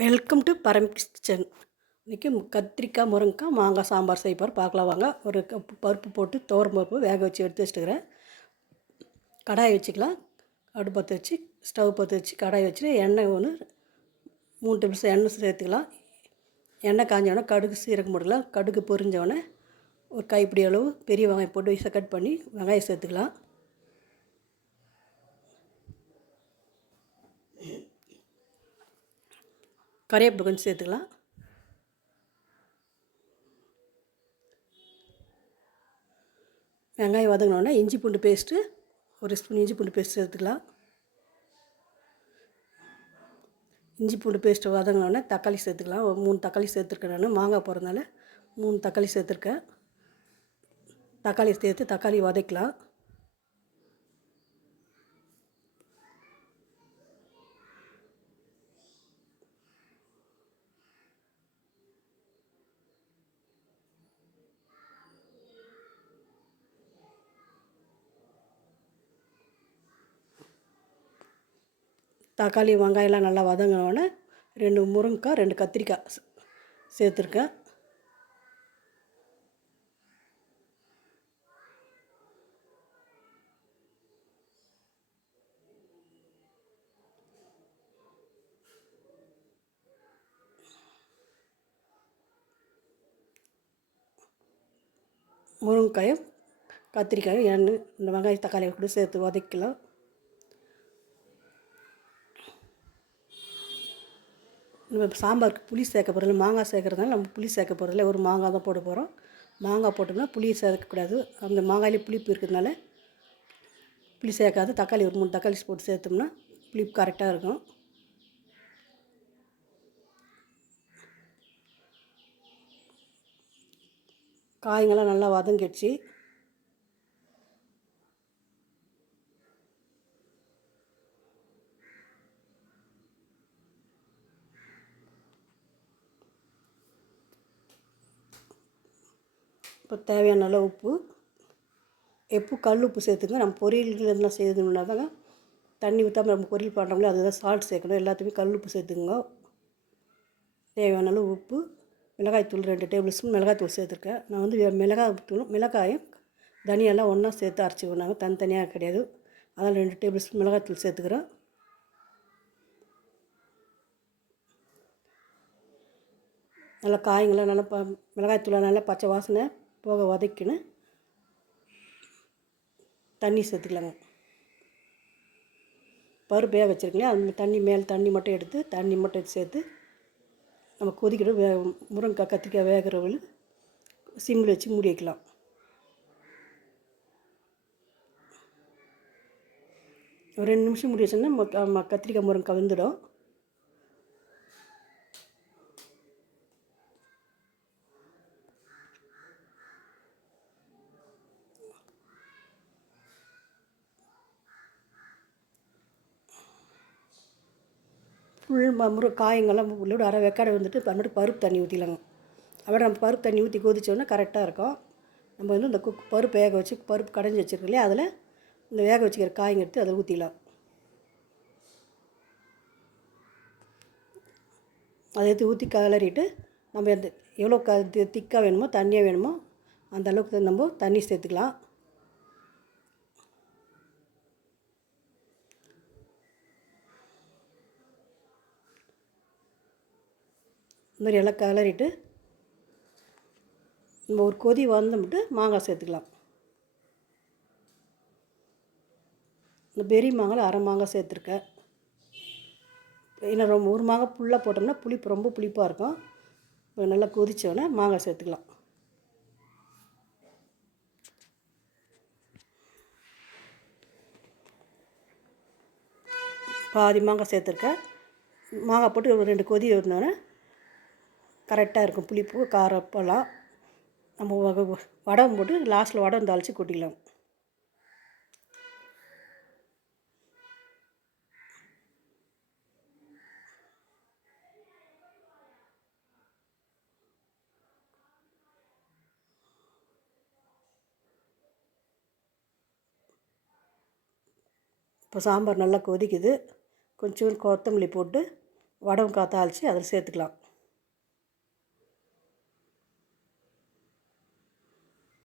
Welcome to பரம் kitchen இன்றைக்கி கத்திரிக்காய் முருங்கைக்காய் மாங்காய் சாம்பார் செய்ப்பார் பார்க்கலாம் வாங்க. ஒரு கப்பு பருப்பு போட்டு துவரம் பருப்பு வேக வச்சு எடுத்து வச்சுட்டுக்கிறேன். கடாய் வச்சுக்கலாம். அடுப்பு பற்ற வச்சு ஸ்டவ் பற்ற வச்சு கடாய் வச்சுட்டு எண்ணெய் ஒன்று மூணு டேபிள்ஸ் எண்ணெய் சேர்த்துக்கலாம். எண்ணெய் காஞ்சோடனே கடுகு சீரகம் போட்டுக்கலாம். கடுகு பொரிஞ்சோடனே ஒரு கைப்பிடி அளவு பெரிய வெங்காயம் போட்டு கட் பண்ணி வெங்காயம் சேர்த்துக்கலாம். கறிவேப்பிலை கொஞ்சம் சேர்த்துக்கலாம். வெங்காயம் வதங்கினோடனே இஞ்சி பூண்டு பேஸ்ட்டு ஒரு ஸ்பூன் இஞ்சி பூண்டு பேஸ்ட் சேர்த்துக்கலாம். இஞ்சி பூண்டு பேஸ்ட்டு வதங்கினோடனே தக்காளி சேர்த்துக்கலாம். ஒரு மூணு தக்காளி சேர்த்துருக்கேன் நான். மாங்காய் போகிறதுனால மூணு தக்காளி சேர்த்துருக்கேன். தக்காளி சேர்த்து தக்காளி வதக்கலாம். தக்காளி வெங்காயம்லாம் நல்லா வதங்கினோடனே ரெண்டு முருங்கைக்காய் ரெண்டு கத்திரிக்காய் சேர்த்துருக்கேன். முருங்கைக்காயும் கத்திரிக்காயும் எண்ணெய் இந்த வெங்காயம் தக்காளியை கூட சேர்த்து வதக்கலாம். நம்ம சாம்பாருக்கு புளி சேர்க்க போகிறதில்ல மாங்காய் சேர்க்குறதுனால நம்ம புளி சேர்க்க போகிறதில்ல ஒரு மாங்காய் தான் போட போகிறோம். மாங்காய் போட்டோம்னா புளி சேர்க்கக்கூடாது. அந்த மாங்காயிலே புளிப்பு இருக்கிறதுனால புளி சேர்க்காது. தக்காளி ஒரு மூணு தக்காளி போட்டு சேர்த்தோம்னா புளிப்பு கரெக்டாக இருக்கும். காய்ங்கெல்லாம் நல்லா வதங்கிடுச்சு. இப்போ தேவையான அளவு உப்பு எப்போ கல் உப்பு சேர்த்துங்க நம்ம பொரியல்கள் எதுனா செய்யணும்னா தாங்க தண்ணி ஊற்றாமல் நம்ம பொரியல் பண்ணுறோம்ல அதுதான் சால்ட் சேர்க்கணும். எல்லாத்துக்குமே கல் உப்பு சேர்த்துங்க தேவையான அளவு உப்பு மிளகாய்த்தூள் ரெண்டு டேபிள் ஸ்பூன் மிளகாய்த்தூள் சேர்த்துருக்கேன். நான் வந்து மிளகாய் தூள் மிளகாயும் தனியெல்லாம் ஒன்றா சேர்த்து அரைச்சி விடுனாங்க தனித்தனியாக கிடையாது. அதனால் ரெண்டு டேபிள் ஸ்பூன் மிளகாய்த்தூள் சேர்த்துக்கிறேன். நல்லா காய்ங்களாம் நல்லா ப மிளகாய் மிளகாய்த்தூளை நல்லா பச்சை வாசனை போக வதக்கின்னு தண்ணி சேர்த்துக்கலாங்க. பருப்பு வேக வச்சுருக்கலையா அந்த தண்ணி மேலே தண்ணி மட்டும் எடுத்து தண்ணி மட்டும் சேர்த்து நம்ம கொதிக்கிற வே முருங்கைக்காய் கத்திரிக்காய் வேகிறவள் சிம்மில் வச்சு மூடி வைக்கலாம். ஒரு ரெண்டு நிமிஷம் மூடி வச்சோன்னா கத்திரிக்காய் முருங்கைக்காய் வந்துடும் ஃபுல் முரு காயங்கள்லாம் உள்ளோட அரை வெக்காடை வந்துட்டு அப்புறமேட்டு பருப்பு தண்ணி ஊற்றிலாங்க அப்புறம் நம்ம பருப்பு தண்ணி ஊற்றி கொதிச்சோன்னா கரெக்டாக இருக்கும். நம்ம வந்து இந்த குக் பருப்பு வேக வச்சு பருப்பு கடைஞ்சி வச்சுருக்கோம் இல்லையா? அதில் இந்த வேக வச்சுக்கிற காய்ங்க எடுத்து அதில் ஊற்றிடலாம் அதை எடுத்து ஊற்றி கலரிட்டு நம்ம எந்த எவ்வளோ க திக்காக வேணுமோ தண்ணியாக வேணுமோ அந்த அளவுக்கு நம்ம தண்ணி சேர்த்துக்கலாம். இந்த மாதிரி எல்லாம் கிளறிட்டு நம்ம ஒரு கொதி வந்துட்டு மாங்காய் சேர்த்துக்கலாம். இந்த பெரிய மாங்காய் அரை மாங்காய் சேர்த்துருக்கேன். என்ன ரொம்ப ஒரு மாங்காய் ஃபுல்லாக போட்டோம்னா புளிப்பு ரொம்ப புளிப்பாக இருக்கும். இப்போ நல்லா கொதித்தோடனே மாங்காய் சேர்த்துக்கலாம். பாதி மாங்காய் சேர்த்துருக்கேன். மாங்காய் போட்டு ஒரு ரெண்டு கொதி இருந்தோடனே கரெக்டாக இருக்கும். புளிப்பு காரப்பெல்லாம் நம்ம வடம் போட்டு லாஸ்ட்டில் வடம் தாளித்து கொட்டிக்கலாம். இப்போ சாம்பார் நல்லா கொதிக்குது. கொஞ்சம் கொத்தமல்லி போட்டு வடம் காத்தாளித்து அதில் சேர்த்துக்கலாம்.